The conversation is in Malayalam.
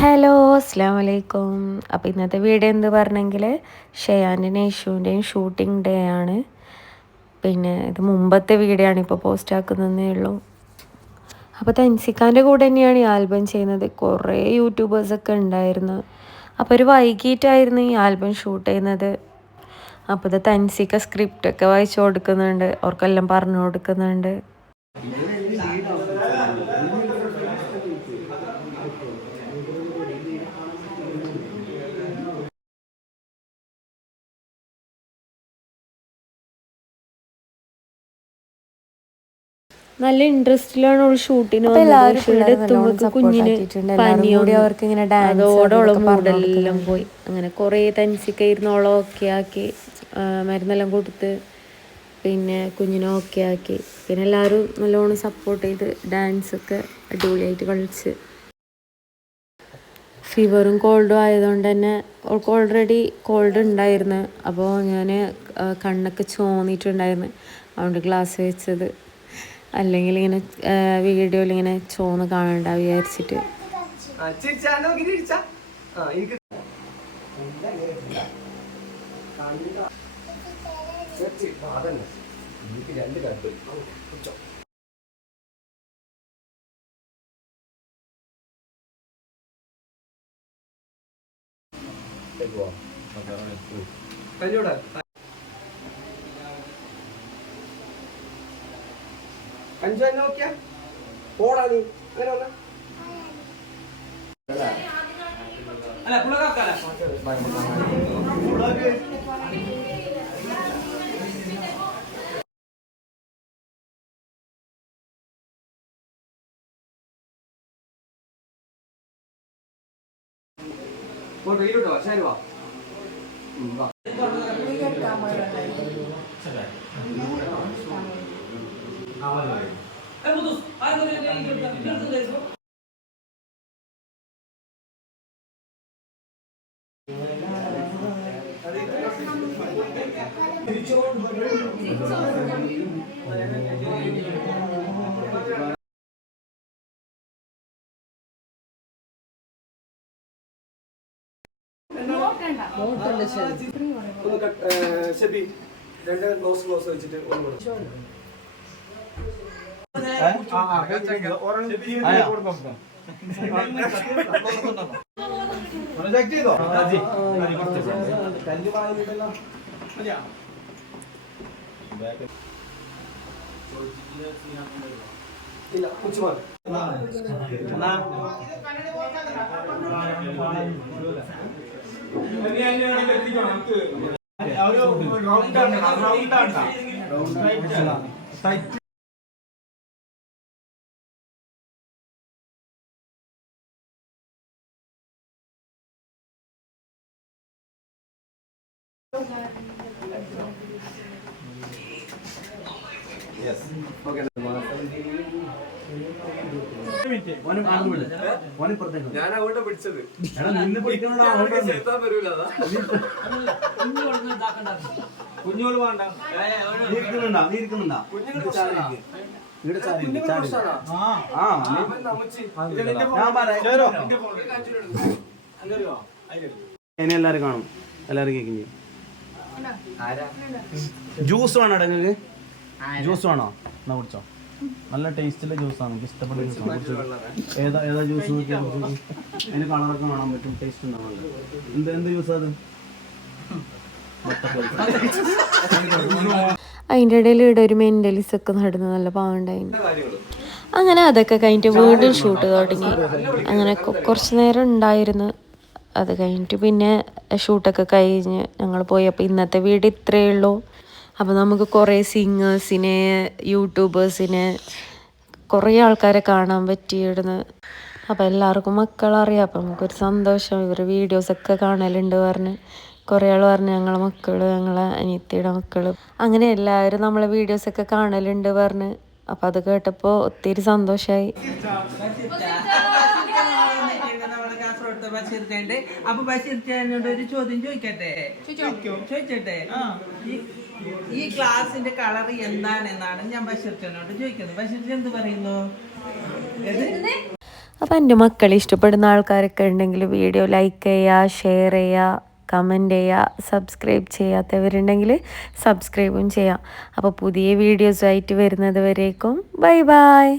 ഹലോ അസ്സാം വലൈക്കും. അപ്പോൾ ഇന്നത്തെ വീഡിയോ എന്ത് പറഞ്ഞെങ്കിൽ ഷെയാൻ്റെയും ഇഷുവിൻ്റെയും ഷൂട്ടിംഗ് ഡേ ആണ്. പിന്നെ ഇത് മുമ്പത്തെ വീഡിയോ ആണ്, ഇപ്പോൾ പോസ്റ്റ് ആക്കുന്നതേ ഉള്ളൂ. അപ്പോൾ തൻസിക്കാൻ്റെ കൂടെ തന്നെയാണ് ഈ ആൽബം ചെയ്യുന്നത്. കുറേ യൂട്യൂബേഴ്സൊക്കെ ഉണ്ടായിരുന്നു. അപ്പോൾ ഒരു വൈകിട്ടായിരുന്നു ഈ ആൽബം ഷൂട്ട് ചെയ്യുന്നത്. അപ്പോൾ ഇത് തൻസിക്ക സ്ക്രിപ്റ്റൊക്കെ വായിച്ചു കൊടുക്കുന്നുണ്ട്, അവർക്കെല്ലാം പറഞ്ഞു കൊടുക്കുന്നുണ്ട്. നല്ല ഇൻട്രസ്റ്റിലാണ് ഒരു ഷൂട്ടിന് എത്തുമ്പോൾ കുഞ്ഞിന് പനിയോടെ അവർക്ക് ഇങ്ങനെ അതോടോളം മൂടെല്ലാം പോയി. അങ്ങനെ കുറേ തൻസിക്ക ഇരുന്നോളം ഓക്കെ ആക്കി, മരുന്നെല്ലാം കൊടുത്ത് പിന്നെ കുഞ്ഞിനെ ഓക്കെ ആക്കി. പിന്നെ എല്ലാവരും നല്ലോണം സപ്പോർട്ട് ചെയ്ത് ഡാൻസൊക്കെ അടിപൊളിയായിട്ട് കളിച്ച്. ഫീവറും കോൾഡും ആയതുകൊണ്ട് തന്നെ അവൾക്ക് ഓൾറെഡി കോൾഡ് ഉണ്ടായിരുന്നു. അപ്പോൾ ഞാൻ കണ്ണൊക്കെ ചോന്നിട്ടുണ്ടായിരുന്നു, അതുകൊണ്ട് ഗ്ലാസ് വെച്ചത്. അല്ലെങ്കിൽ ഇങ്ങനെ വീഡിയോയിൽ ഇങ്ങനെ ചോന്ന് കാണണ്ട വിചാരിച്ചിട്ട്. അഞ്ചു നോക്കിയാ പോടാ നീ അങ്ങനെ വന്ന ഇരുട്ടോ ശരി വാ ശരി രണ്ട് ക്ലോസ് വെച്ചിട്ട് ഇല്ല ഉച്ചമാർ ഞാൻ അവിടെ പിടിച്ചത് കുഞ്ഞോള് വേണ്ട ഇനി എല്ലാരും കാണും, എല്ലാരും കേൾക്കും. ജ്യൂസ് വേണോ നിങ്ങൾക്ക്? ജ്യൂസ് വേണോ? എന്നാ കുടിച്ചോ. നല്ല ടേസ്റ്റുള്ള ജ്യൂസാണ്, എനിക്ക് ഇഷ്ടപ്പെട്ട ജ്യൂസാണ്. ഏതാ ജ്യൂസ് നോക്കിയാൽ അതിന് കളറൊക്കെ കാണാൻ പറ്റും, ടേസ്റ്റ് ഉണ്ടാവില്ല. എന്ത് ജ്യൂസാ അത്? അതിൻ്റെ ഇടയിൽ ഇവിടെ ഒരു മെൻ്റലിസ് ഒക്കെ നടന്ന് നല്ല പാവുണ്ടായിരുന്നു. അങ്ങനെ അതൊക്കെ കഴിഞ്ഞിട്ട് വീണ്ടും ഷൂട്ട് തുടങ്ങി. അങ്ങനെ കുറച്ച് നേരം ഉണ്ടായിരുന്നു. അത് കഴിഞ്ഞിട്ട് പിന്നെ ഷൂട്ടൊക്കെ കഴിഞ്ഞ് ഞങ്ങൾ പോയി. അപ്പോൾ ഇന്നത്തെ വീഡിയോ ഇത്രയേ ഉള്ളൂ. അപ്പോൾ നമുക്ക് കുറേ സിംഗേഴ്സിനെ, യൂട്യൂബേഴ്സിനെ, കുറേ ആൾക്കാരെ കാണാൻ പറ്റിയിടുന്നു. അപ്പോൾ എല്ലാവർക്കും മക്കളറിയാം. അപ്പോൾ നമുക്കൊരു സന്തോഷം, ഇവരുടെ വീഡിയോസൊക്കെ കാണലുണ്ട് പറഞ്ഞ്. കുറേ ആൾ പറഞ്ഞു ഞങ്ങളെ മക്കൾ, ഞങ്ങളെ അനിയത്തിയുടെ മക്കൾ, അങ്ങനെ എല്ലാവരും നമ്മളെ വീഡിയോസൊക്കെ കാണലുണ്ട് പറഞ്ഞ്. അപ്പോൾ അത് കേട്ടപ്പോൾ ഒത്തിരി സന്തോഷമായി. അപ്പൊ ബഷീർ ചേട്ടനോട് ഒരു ചോദ്യം ചോദിക്കട്ടെ? ചോദിച്ചോട്ടെ. ഈ ഗ്ലാസിന്റെ കളർ എന്താണെന്നാണ് ഞാൻ ബഷീർ ചേട്ടനോട് ചോദിക്കുന്നത്. ബഷീർ ചേട്ടൻ എന്ത് പറയുന്നു? അപ്പോൾ എൻ്റെ മക്കളെ ഇഷ്ടപ്പെടുന്ന ആൾക്കാരൊക്കെ ഉണ്ടെങ്കിൽ വീഡിയോ ലൈക്ക് ചെയ്യുക, ഷെയർ ചെയ്യുക, കമൻറ്റ് ചെയ്യുക. സബ്സ്ക്രൈബ് ചെയ്യാത്തവരുണ്ടെങ്കിൽ സബ്സ്ക്രൈബും ചെയ്യാം. അപ്പോൾ പുതിയ വീഡിയോസായിട്ട് വരുന്നത് വരേക്കും ബൈ ബൈ.